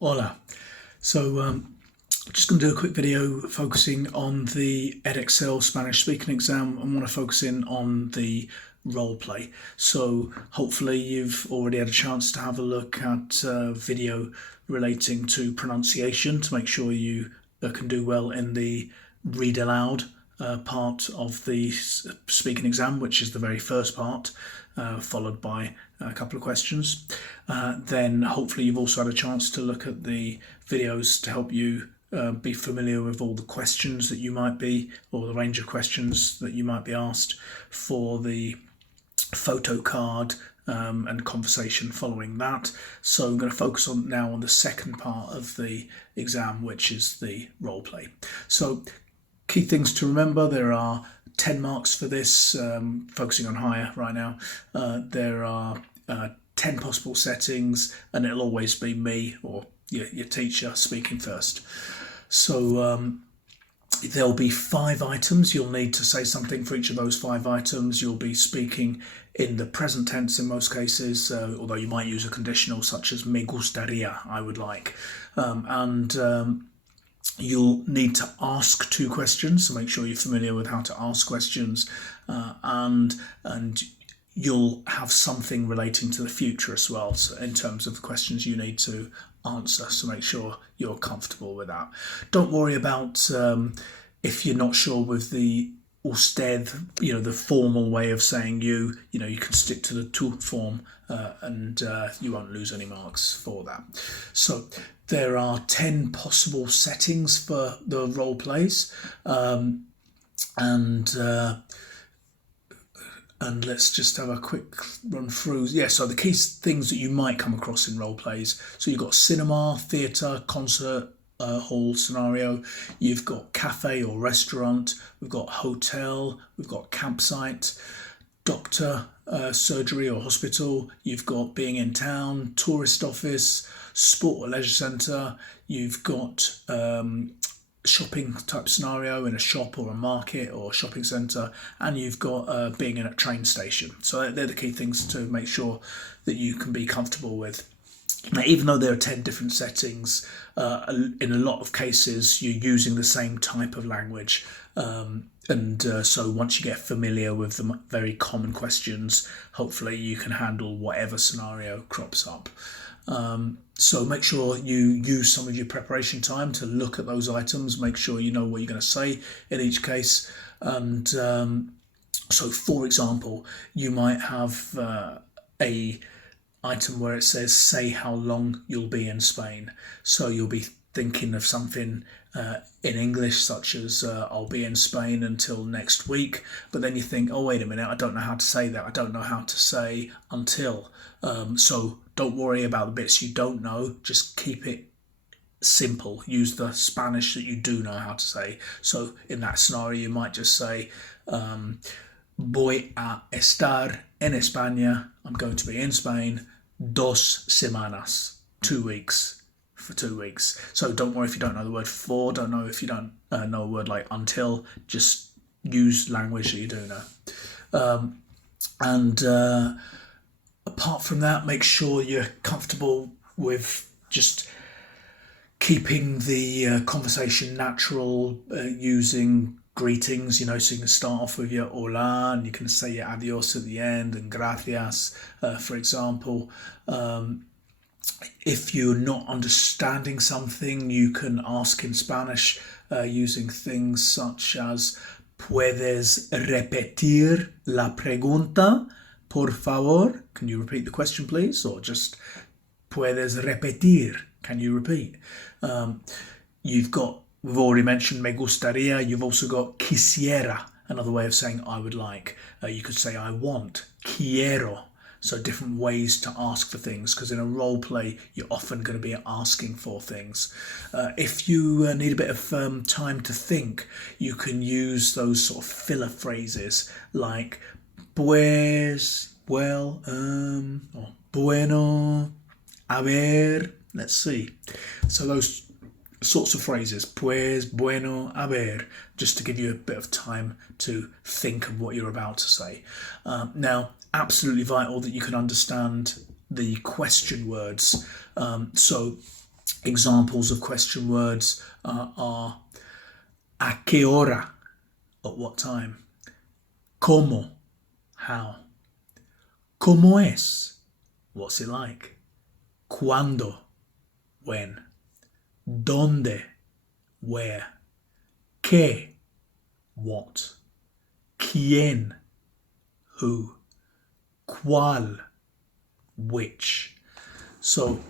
Hola. Just going to do a quick video focusing on the Edexcel Spanish speaking exam. I want to focus in on the role play. So hopefully you've already had a chance to have a look at a video relating to pronunciation to make sure you can do well in the read aloud part of the speaking exam, which is the very first part, followed by a couple of questions. Then hopefully you've also had a chance to look at the videos to help you be familiar with all the questions that you might be, or the range of questions that you might be asked for the photo card and conversation following that. So I'm going to focus on now on the second part of the exam, which is the role play. So key things to remember: there are 10 marks for this, focusing on higher right now. There are 10 possible settings, and it'll always be me or your teacher speaking first. So there'll be 5 items. You'll need to say something for each of those 5 items. You'll be speaking in the present tense in most cases, although you might use a conditional such as me gustaría, I would like. You'll need to ask 2 questions, so make sure you're familiar with how to ask questions, and you'll have something relating to the future as well, so in terms of the questions you need to answer, so make sure you're comfortable with that. Don't worry about if you're not sure with the usted, the formal way of saying you can stick to the tu form, and you won't lose any marks for that. So there are 10 possible settings for the role plays, and let's just have a quick run through. So the key things that you might come across in role plays. So you've got cinema, theatre, concert hall scenario. You've got cafe or restaurant. We've got hotel. We've got campsite, doctor, surgery or hospital. You've got being in town, tourist office, sport or leisure centre. You've got shopping type scenario in a shop or a market or shopping centre, and you've got being in a train station. So they're the key things to make sure that you can be comfortable with. Now, even though there are 10 different settings, in a lot of cases you're using the same type of language, so once you get familiar with the very common questions, hopefully you can handle whatever scenario crops up. So make sure you use some of your preparation time to look at those items, make sure you know what you're going to say in each case. And so for example, you might have a item where it says say how long you'll be in Spain. So you'll be thinking of something in English such as I'll be in Spain until next week, but then you think, oh wait a minute, I don't know how to say that. I don't know how to say until. So don't worry about the bits you don't know, just keep it simple. Use the Spanish that you do know how to say. So in that scenario you might just say voy a estar en España, I'm going to be in Spain, 2 semanas, 2 weeks, for 2 weeks. So don't worry if you don't know the word for, don't know if you don't know a word like until, just use language that you do know. Apart from that, make sure you're comfortable with just keeping the conversation natural, using greetings, so you can start off with your hola, and you can say your adios at the end, and gracias, for example. If you're not understanding something, you can ask in Spanish using things such as ¿Puedes repetir la pregunta, por favor? Can you repeat the question, please? Or just ¿Puedes repetir? Can you repeat? We've already mentioned me gustaría. You've also got quisiera, another way of saying I would like. You could say I want, quiero. So different ways to ask for things, because in a role play you're often going to be asking for things. If you need a bit of time to think, you can use those sort of filler phrases like pues, well, or bueno, a ver, let's see. So those sorts of phrases, pues, bueno, a ver, just to give you a bit of time to think of what you're about to say. Now, absolutely vital that you can understand the question words. So Examples of question words are a qué hora, at what time, cómo, how, cómo es, what's it like, cuándo, when, dónde, where, qué, what, quién, who, cuál, which. So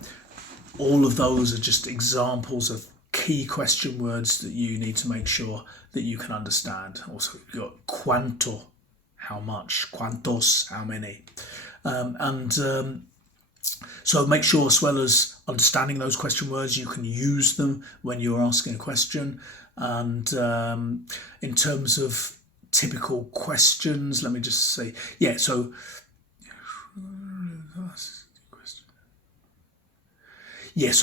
all of those are just examples of key question words that you need to make sure that you can understand. Also, you've got cuánto, how much, cuántos, how many. So make sure, as well as understanding those question words, you can use them when you're asking a question. And in terms of typical questions, let me just say, so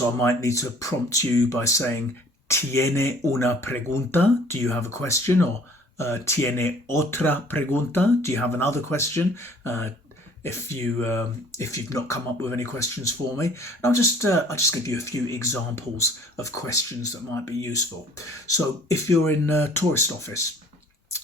I might need to prompt you by saying, ¿Tiene una pregunta? Do you have a question? Or ¿Tiene otra pregunta? Do you have another question? If you've not come up with any questions for me, and I'll just give you a few examples of questions that might be useful. So if you're in a tourist office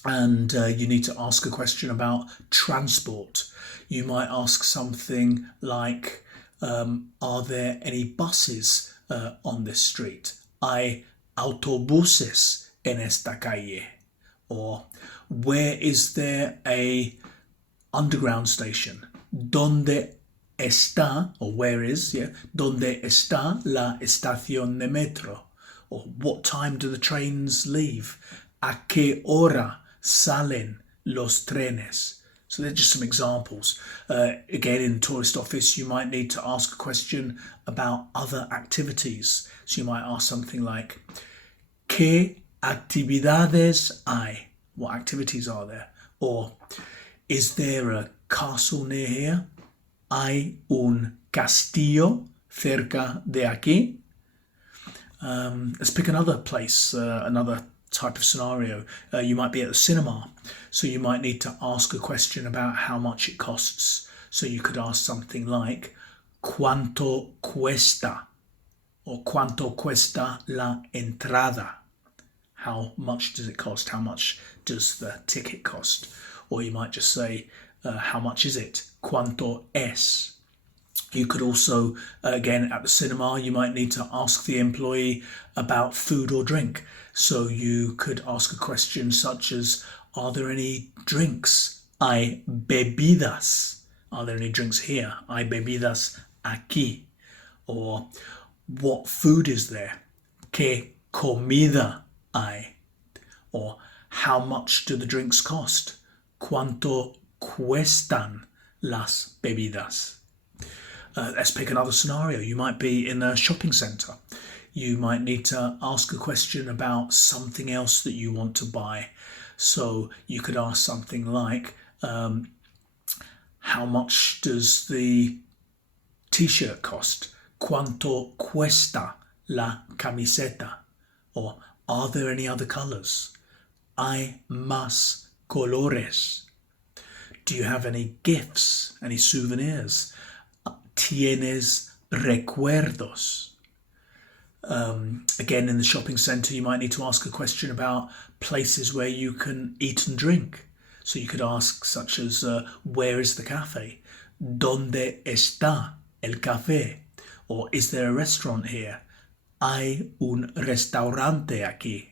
and you need to ask a question about transport, you might ask something like, are there any buses on this street? ¿Hay autobuses en esta calle? Or where is there a underground station? ¿Dónde está, or where is, ¿Dónde está la estación de metro? Or what time do the trains leave? ¿A qué hora salen los trenes? So they're just some examples. Again, in tourist office, you might need to ask a question about other activities. So you might ask something like, ¿Qué actividades hay? What activities are there? Or, is there a castle near here? ¿Hay un castillo cerca de aquí? Let's pick another place, another type of scenario. You might be at the cinema, so you might need to ask a question about how much it costs. So you could ask something like, ¿Cuánto cuesta? Or ¿Cuánto cuesta la entrada? How much does it cost? How much does the ticket cost? Or you might just say, how much is it? ¿Cuánto es? You could also, again, at the cinema, you might need to ask the employee about food or drink. So you could ask a question such as, are there any drinks? ¿Hay bebidas? Are there any drinks here? ¿Hay bebidas aquí? Or, what food is there? ¿Qué comida hay? Or, how much do the drinks cost? ¿Cuánto cuestan las bebidas? Let's pick another scenario. You might be in a shopping centre. You might need to ask a question about something else that you want to buy. So you could ask something like, how much does the t-shirt cost? ¿Cuánto cuesta la camiseta? Or, are there any other colours? ¿Hay más colores? Do you have any gifts, any souvenirs? ¿Tienes recuerdos? Again, in the shopping centre, you might need to ask a question about places where you can eat and drink. So you could ask such as, where is the cafe? ¿Dónde está el café? Or, is there a restaurant here? ¿Hay un restaurante aquí?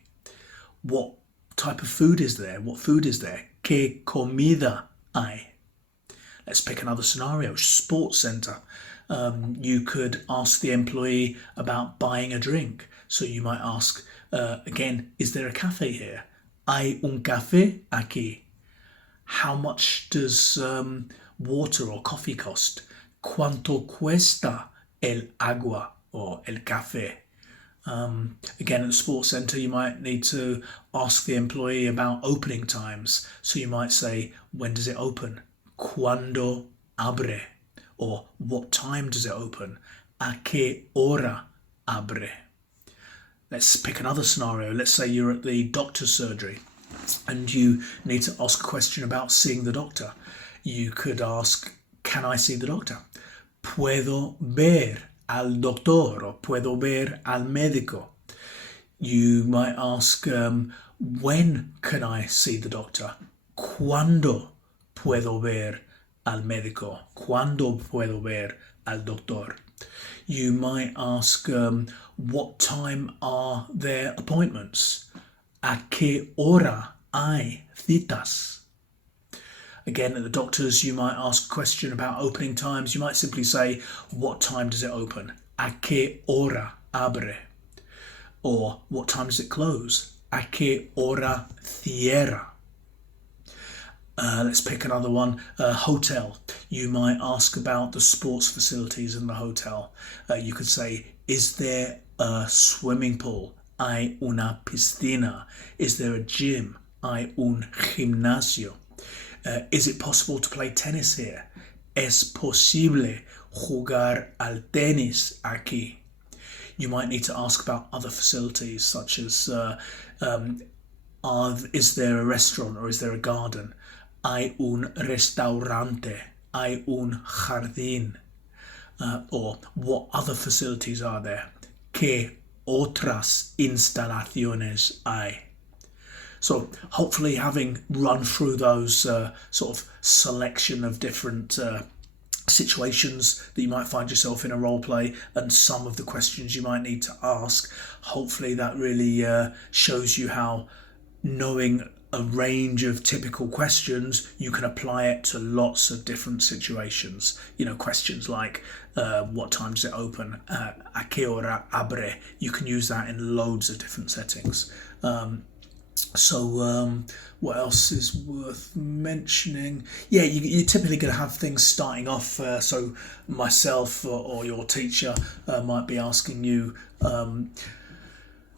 What type of food is there? What food is there? ¿Qué comida hay? Let's pick another scenario. Sports centre. You could ask the employee about buying a drink. So you might ask, again, is there a cafe here? ¿Hay un café aquí? How much does water or coffee cost? ¿Cuánto cuesta el agua or el café? Again, at the sports centre, you might need to ask the employee about opening times. So you might say, when does it open? ¿Cuándo abre? Or, what time does it open? ¿A qué hora abre? Let's pick another scenario. Let's say you're at the doctor's surgery and you need to ask a question about seeing the doctor. You could ask, can I see the doctor? ¿Puedo ver al doctor or puedo ver al médico. You might ask, when can I see the doctor? ¿Cuándo puedo ver al médico? ¿Cuándo puedo ver al doctor? You might ask, what time are their appointments? ¿A qué hora hay citas? Again, at the doctor's, you might ask a question about opening times. You might simply say, what time does it open? ¿A qué hora abre? Or, what time does it close? ¿A qué hora cierra? Let's pick another one. Hotel. You might ask about the sports facilities in the hotel. You could say, is there a swimming pool? ¿Hay una piscina? Is there a gym? ¿Hay un gimnasio? Is it possible to play tennis here? ¿Es posible jugar al tenis aquí? You might need to ask about other facilities, such as is there a restaurant or is there a garden? ¿Hay un restaurante? ¿Hay un jardín? Or what other facilities are there? ¿Qué otras instalaciones hay? So hopefully, having run through those sort of selection of different situations that you might find yourself in a role play and some of the questions you might need to ask, hopefully that really shows you how knowing a range of typical questions, you can apply it to lots of different situations. You know, questions like what time does it open? ¿A qué hora abre? You can use that in loads of different settings. What else is worth mentioning? Yeah, you're typically going to have things starting off. So myself or your teacher might be asking you,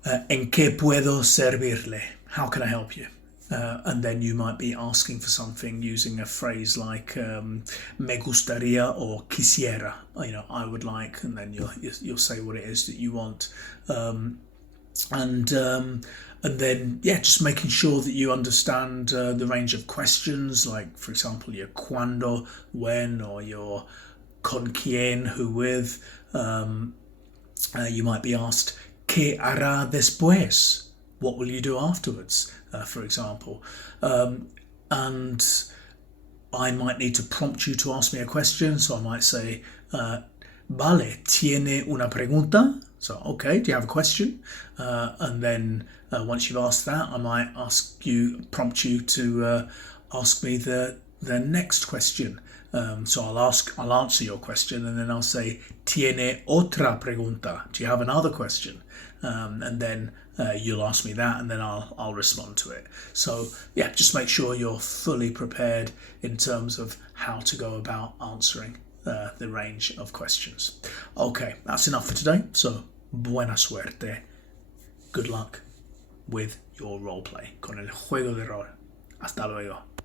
¿En qué puedo servirle? How can I help you? And then you might be asking for something using a phrase like me gustaría or quisiera. You know, I would like, and then you'll say what it is that you want. And then, yeah, just making sure that you understand the range of questions, like, for example, your cuándo, when, or your con quién, who with. You might be asked, ¿qué hará después? What will you do afterwards, for example? And I might need to prompt you to ask me a question, so I might say, vale, ¿tiene una pregunta? So, okay, do you have a question? And then once you've asked that, I might prompt you to ask me the next question. So I'll answer your question, and then I'll say, ¿tiene otra pregunta? Do you have another question? And then you'll ask me that, and then I'll respond to it. So yeah, just make sure you're fully prepared in terms of how to go about answering the range of questions. Okay, that's enough for today. So buena suerte. Good luck with your roleplay con el juego de rol. Hasta luego.